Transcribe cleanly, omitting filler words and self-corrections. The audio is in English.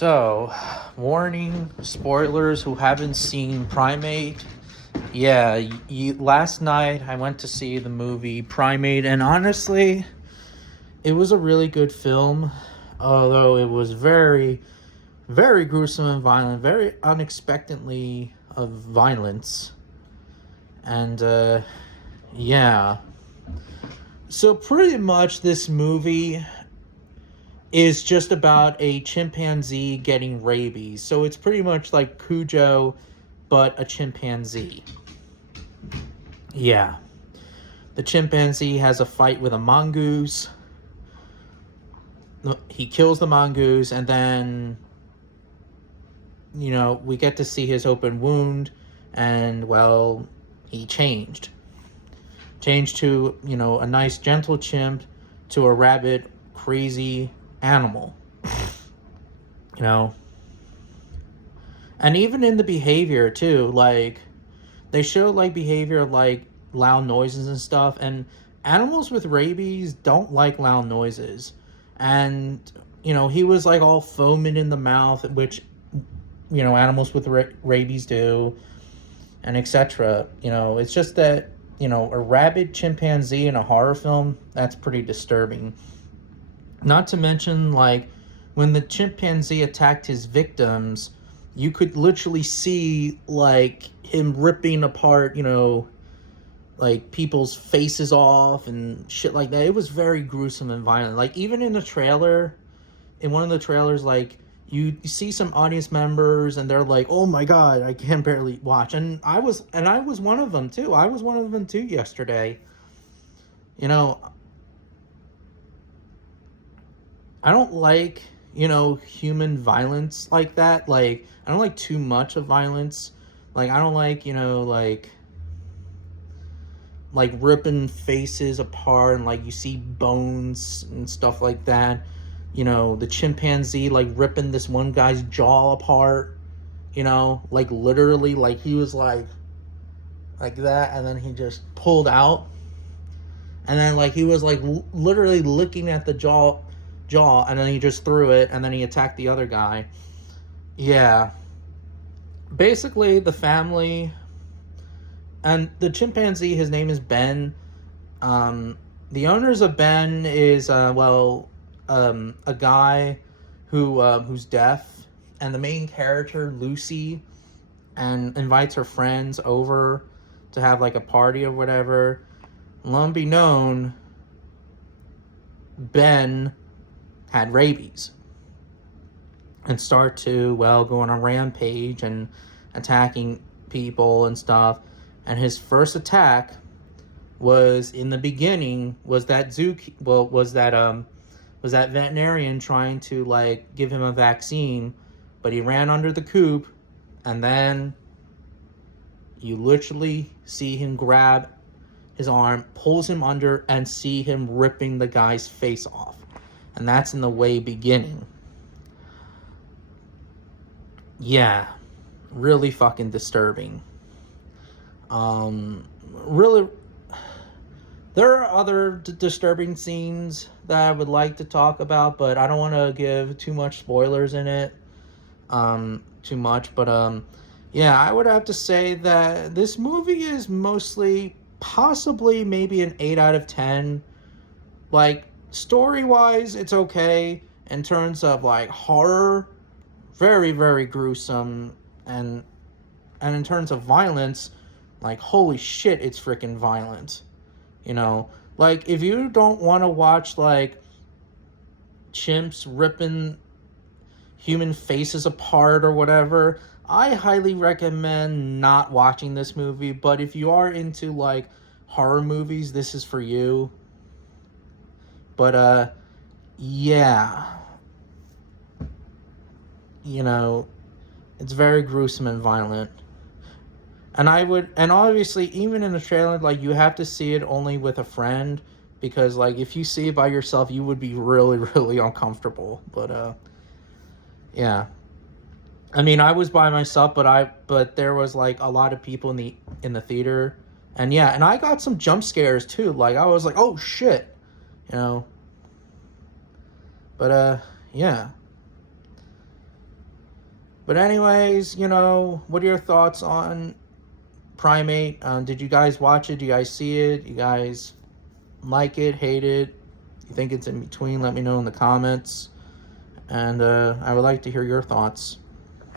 So, warning, spoilers who haven't seen Primate. Yeah, last night I went to see the movie Primate, and honestly, it was a really good film, although it was very, very gruesome and violent, very unexpectedly of violence. And, yeah. So, pretty much this movie is just about a chimpanzee getting rabies. So it's pretty much like Cujo, but a chimpanzee. Yeah. The chimpanzee has a fight with a mongoose. He kills the mongoose, and then, we get to see his open wound, and, well, he changed. Changed to, a nice, gentle chimp to a rabid, crazy animal. And even in the behavior too, like they show like behavior like loud noises and stuff, and animals with rabies don't like loud noises. And he was like all foaming in the mouth, which animals with rabies do, and etc. It's just that a rabid chimpanzee in a horror film, that's pretty disturbing. Not to mention, like, when the chimpanzee attacked his victims, you could literally see, like, him ripping apart, like, people's faces off and shit like that. It was very gruesome and violent. Like, even in the trailer, in one of the trailers, like, you see some audience members and they're like, oh my god, I can barely watch. And I was one of them, too. I was one of them, too, yesterday. I don't like, human violence like that. Like, I don't like too much of violence. Like, I don't like, like ripping faces apart and, like, you see bones and stuff like that. The chimpanzee, like, ripping this one guy's jaw apart, like, literally, like, he was, like that, and then he just pulled out. And then, like, he was, like, literally looking at the jaw, and then he just threw it, and then he attacked the other guy. Yeah. Basically, the family and the chimpanzee, his name is Ben. The owners of Ben is a guy who's deaf, and the main character, Lucy, and invites her friends over to have like a party or whatever. Lo and be known, Ben had rabies and start to, go on a rampage and attacking people and stuff. And his first attack was, in the beginning, was that veterinarian trying to, like, give him a vaccine, but he ran under the coop, and then you literally see him grab his arm, pulls him under, and see him ripping the guy's face off. And that's in the way beginning. Yeah. Really fucking disturbing. Really, there are other disturbing scenes that I would like to talk about, but I don't want to give too much spoilers in it. Too much, but yeah, I would have to say that this movie is mostly, possibly, maybe an 8 out of 10. Like, story-wise, it's okay. In terms of, like, horror, very, very gruesome. And in terms of violence, like, holy shit, it's freaking violent. Like, if you don't want to watch, like, chimps ripping human faces apart or whatever, I highly recommend not watching this movie. But if you are into, like, horror movies, this is for you. But, yeah. It's very gruesome and violent. And obviously, even in the trailer, like, you have to see it only with a friend, because, like, if you see it by yourself, you would be really, really uncomfortable. But, yeah. I mean, I was by myself, but there was, like, a lot of people in the theater. And yeah, and I got some jump scares too. Like, I was like, oh shit. But, yeah. But anyways, you know, what are your thoughts on Primate? Did you guys watch it? Do you guys see it? You guys like it, hate it? You think it's in between? Let me know in the comments. And I would like to hear your thoughts.